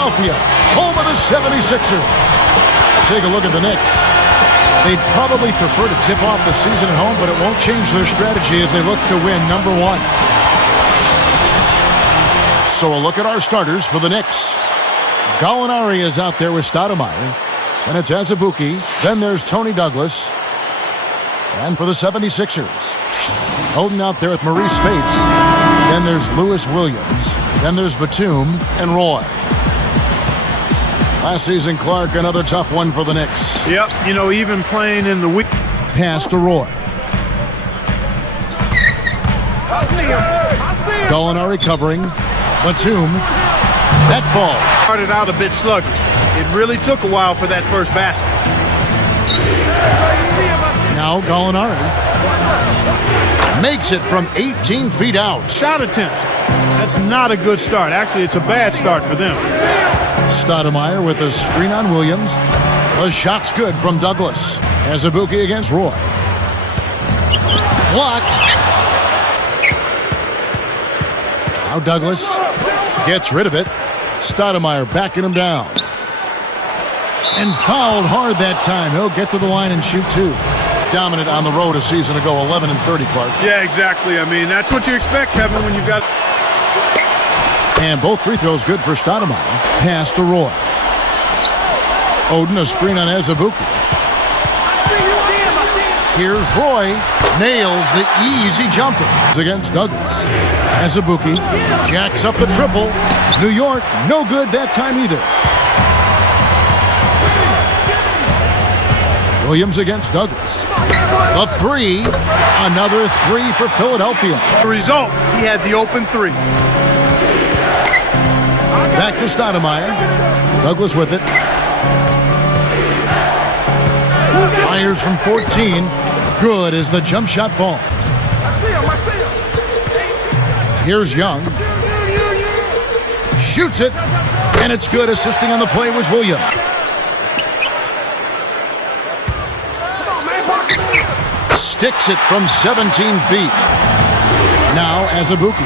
Philadelphia, home of the 76ers. Take a look at the Knicks. They'd probably prefer to tip off the season at home, but it won't change their strategy as they look to win number one. So a look at our starters for the Knicks. Gallinari is out there with Stoudamire. And it's Azubuike. Then there's Tony Douglas. And for the 76ers, Oden out there with Maurice Spates. Then there's Lewis Williams. Then there's Batum and Roy. Last season, Clark, another tough one for the Knicks. Yep, you know, even playing in the week. Pass to Roy. Gallinari covering. Batum. That ball. Started out a bit sluggish. It really took a while for that first basket. Now Gallinari makes it from 18 feet out. Shot attempt. That's not a good start. Actually, it's a bad start for them. Stoudamire with a screen on Williams. The shot's good from Douglas. Azubuike against Roy. Blocked. Now Douglas gets rid of it. Stoudamire backing him down. And fouled hard that time. He'll get to the line and shoot two. Dominant on the road a season ago, 11 and 30, Clark. Yeah, exactly. I mean, that's what you expect, Kevin, when you've got... And both free throws good for Stoudamire. Pass to Roy. Oden, a screen on Azubuike. Here's Roy. Nails the easy jumper. Against Douglas. Azubuike jacks up the triple. New York, no good that time either. Williams against Douglas. The three. Another three for Philadelphia. The result, he had the open three. Back to Stoudamire. Douglas with it. Fires from 14. Good as the jump shot falls. Here's Young. Shoots it. And it's good. Assisting on the play was Williams. Sticks it from 17 feet. Now Azubuike.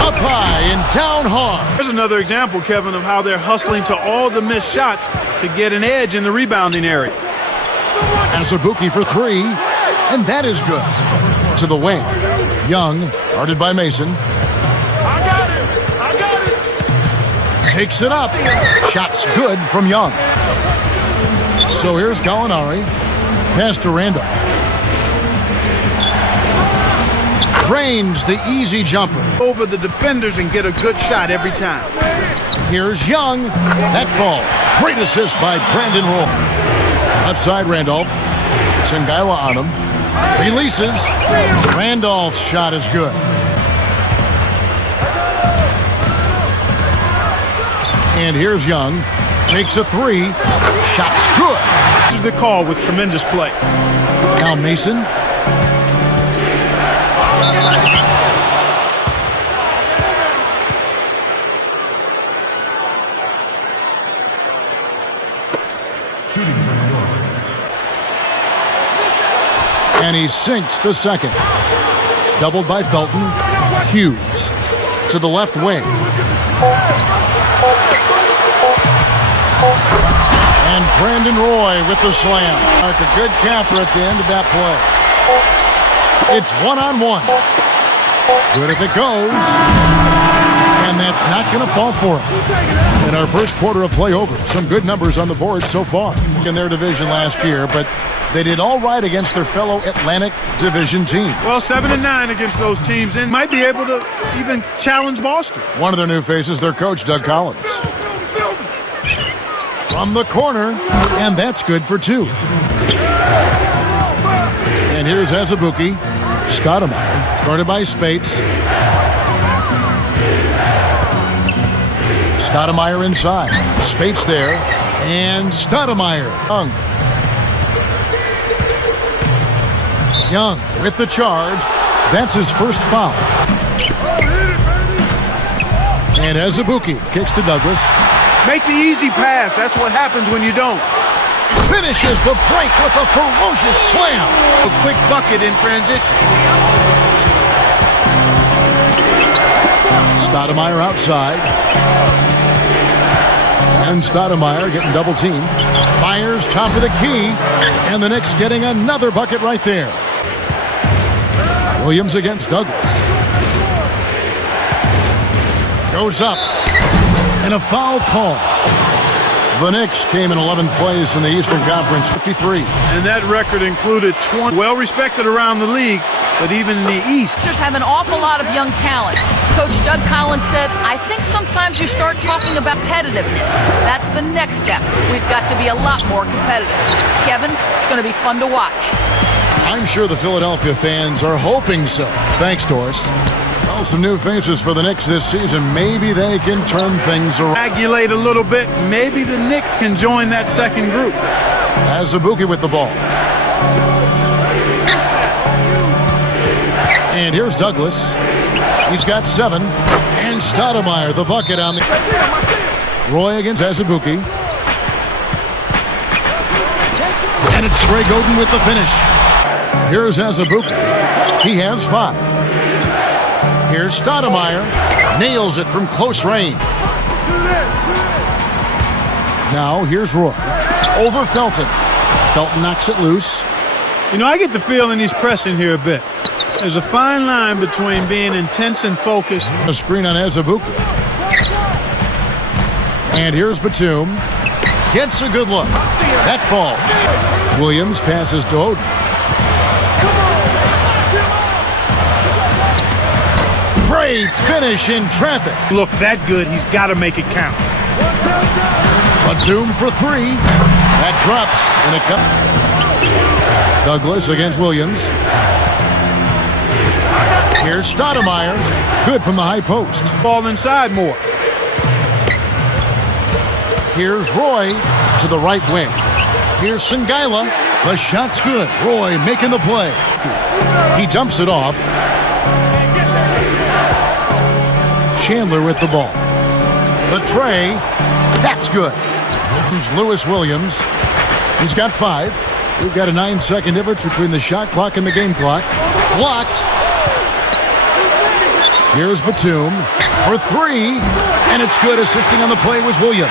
Up high and down hard. There's another example, Kevin, of how they're hustling to all the missed shots to get an edge in the rebounding area. Azubuike for three, and that is good. To the wing. Young, guarded by Mason. I got it. Takes it up. Shot's good from Young. So here's Gallinari. Pass to Randolph. Drains the easy jumper. Over the defenders and get a good shot every time. Here's Young. That falls. Great assist by Brandon Roy. Left side, Randolph. Sengaila on him. Releases. Randolph's shot is good. And here's Young. Takes a three. Shot's good. This is the call with tremendous play. Now Mason. And he sinks the second. Doubled by Felton. Hughes to the left wing. And Brandon Roy with the slam. A good capper at the end of that play. It's one-on-one. Good if it goes. And that's not going to fall for him. In our first quarter of play over, some good numbers on the board so far in their division last year, but they did all right against their fellow Atlantic Division team. Well, 7-9 against those teams and might be able to even challenge Boston. One of their new faces, their coach, Doug Collins. From the corner, and that's good for two. And here's Azubuike. Stoudamire, guarded by Spates. Stoudamire inside. Spates there. And Stoudamire. Young with the charge. That's his first foul. And Azubuike kicks to Douglas. Make the easy pass. That's what happens when you don't. Finishes the break with a ferocious slam. A quick bucket in transition. Stoudamire outside. And Stoudamire getting double teamed. Myers top of the key. And the Knicks getting another bucket right there. Williams against Douglas. Goes up. And a foul call. The Knicks came in 11th place in the Eastern Conference, 53. And that record included 20. Well respected around the league, but even in the East. Just have an awful lot of young talent. Coach Doug Collins said, I think sometimes you start talking about competitiveness. That's the next step. We've got to be a lot more competitive. Kevin, it's going to be fun to watch. I'm sure the Philadelphia fans are hoping so. Thanks, Doris. Well, some new faces for the Knicks this season. Maybe they can turn things around. Coagulate a little bit. Maybe the Knicks can join that second group. Azubuike with the ball. And here's Douglas. He's got 7. And Stoudamire, the bucket on the... Roy against Azubuike. And it's Greg Oden with the finish. Here's Azubuike. He has 5. Here's Stoudamire. Nails it from close range. Now here's Roy. Over Felton. Felton knocks it loose. You know, I get the feeling he's pressing here a bit. There's a fine line between being intense and focused. A screen on Azubuike. And here's Batum. Gets a good look. That falls. Williams passes to Oden. Great finish in traffic. Look that good, he's got to make it count. Batum for 3. That drops in a cup. Douglas against Williams. Here's Stoudamire. Good from the high post. Ball inside more. Here's Roy to the right wing. Here's Sengaila. The shot's good. Roy making the play. He dumps it off. Chandler with the ball. The tray. That's good. This is Lewis Williams. He's got 5. We've got a 9-second difference between the shot clock and the game clock. Blocked. Here's Batum for 3. And it's good. Assisting on the play was Williams.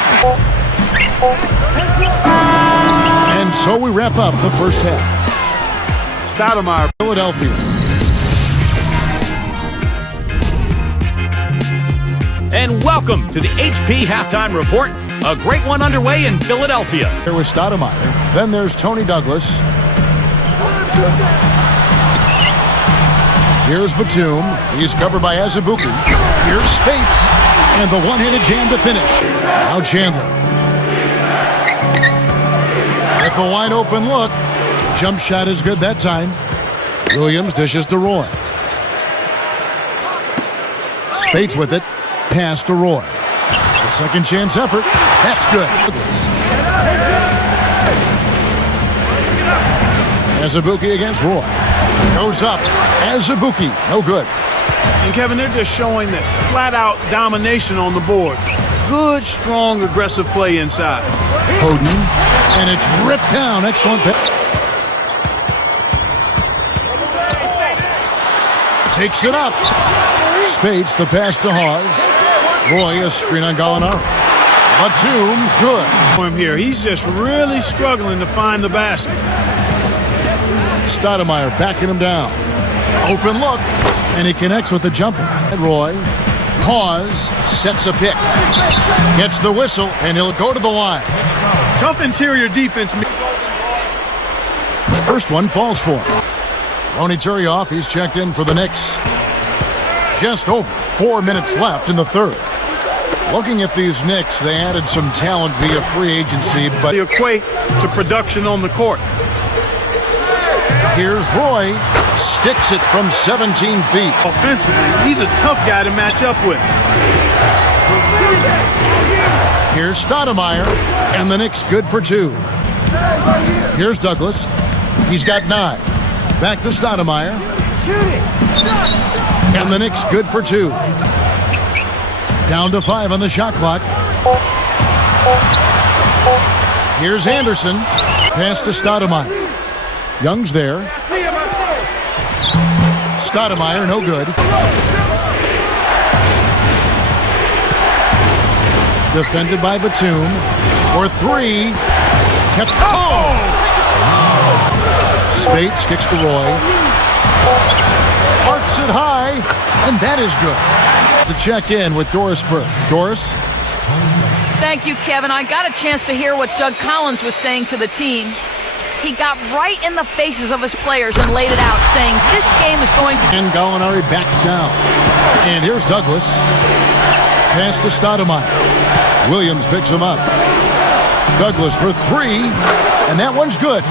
And so we wrap up the first half. Stoudamire, Philadelphia. And welcome to the HP Halftime Report. A great one underway in Philadelphia. There was Stoudamire. Then there's Tony Douglas. Here's Batum. He's covered by Azubuike. Here's Spates. And the one-handed jam to finish. Now Chandler. With the wide open look. Jump shot is good that time. Williams dishes to Roy. Spates with it. Pass to Roy. The second chance effort. That's good. Azubuike against Roy. Goes up. Azubuike. No good. and Kevin, they're just showing that flat-out domination on the board. Good, strong, aggressive play inside. Oden, and it's ripped down. Excellent pass. Takes it up. Spates the pass to Hawes. Roy, a screen on Gallinari. Batum, good. For him here, he's just really struggling to find the basket. Stoudamire backing him down. Open look, and he connects with the jumper. And Roy, Hawes, sets a pick. Gets the whistle, and he'll go to the line. Tough interior defense. First one falls for him. Ronny Turioff, he's checked in for the Knicks. Just over 4 minutes left in the third. Looking at these Knicks, they added some talent via free agency, but They equate to production on the court. here's Roy. Sticks it from 17 feet. Offensively, he's a tough guy to match up with. Here's Stoudamire, and the Knicks good for 2. Here's Douglas. He's got 9. Back to Stoudamire. And the Knicks good for 2. Down to 5 on the shot clock. Here's Anderson. Pass to Stoudamire. Young's there. Stoudamire, no good. Defended by Batum. For three. Kept. Oh! Spates kicks to Roy. Arcs it high, and that is good. To check in with Doris Burke. Doris? Thank you, Kevin. I got a chance to hear what Doug Collins was saying to the team. He got right in the faces of his players and laid it out, saying this game is going to... And Gallinari backs down. And here's Douglas. Pass to Stoudamire. Williams picks him up. Douglas for three, and that one's good.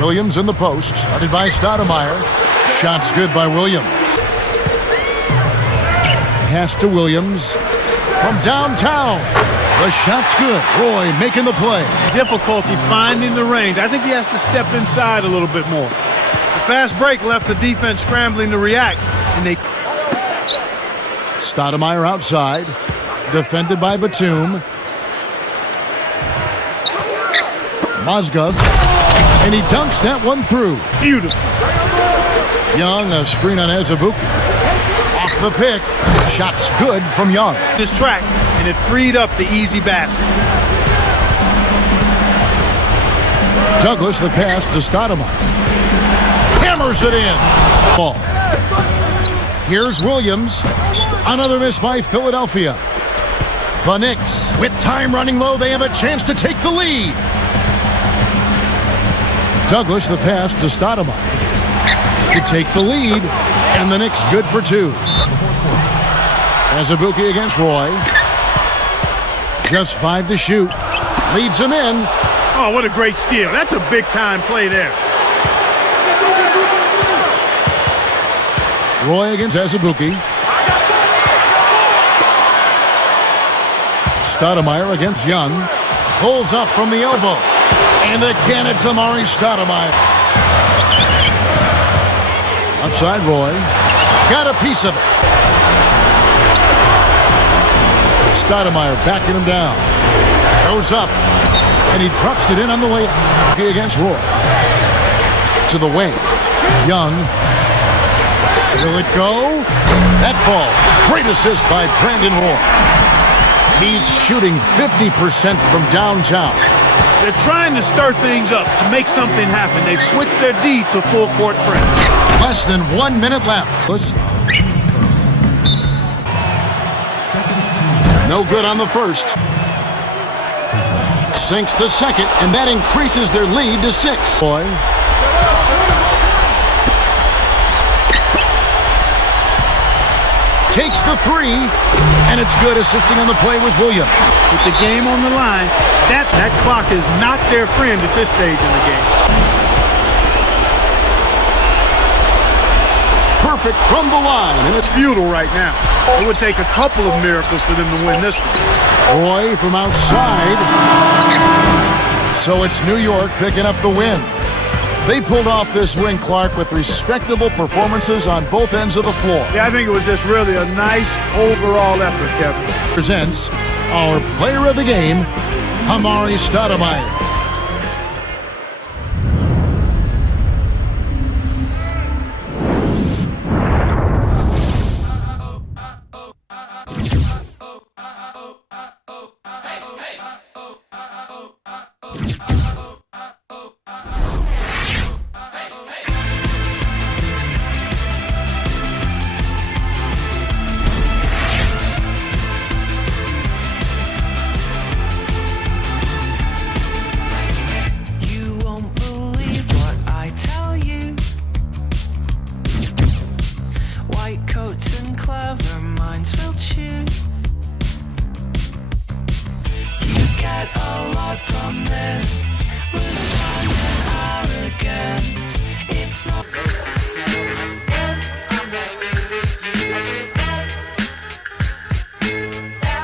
Williams in the post, started by Stoudamire. Shot's good by Williams. Pass to Williams from downtown. The shot's good. Roy making the play. Difficulty finding the range. I think he has to step inside a little bit more. The fast break left the defense scrambling to react, and they... Stoudamire outside. Defended by Batum. Mozgov. And he dunks that one through. Beautiful. Young, a screen on Azubuike. Off the pick. Shot's good from Young. This track, and it freed up the easy basket. Douglas, the pass to Stoudamire. Hammers it in. Ball. Here's Williams. Another miss by Philadelphia. The Knicks, with time running low, they have a chance to take the lead. Douglas, the pass to Stoudamire to take the lead, and the Knicks good for two. Azubuike against Roy. Just 5 to shoot. Leads him in. Oh, what a great steal. That's a big-time play there. Roy against Azubuike. Stoudamire against Young. Pulls up from the elbow. And again, it's Amare Stoudamire. Outside Roy. Got a piece of it. Stoudamire backing him down. Goes up. And he drops it in on the layup. Against Roy. To the wing. Young. Will it go? That ball. Great assist by Brandon Roy. He's shooting 50% from downtown. They're trying to stir things up to make something happen. They've switched their D to full court press. Less than 1 minute left. No good on the first. Sinks the second, and that increases their lead to 6. Boy. Takes the three, and it's good. Assisting on the play was Williams. With the game on the line, that clock is not their friend at this stage in the game. Perfect from the line, and it's futile right now. It would take a couple of miracles for them to win this one. Roy from outside. So it's New York picking up the win. They pulled off this win, Clark, with respectable performances on both ends of the floor. Yeah, I think it was just really a nice overall effort, Kevin. Presents our player of the game, Amare Stoudamire. A lot from this.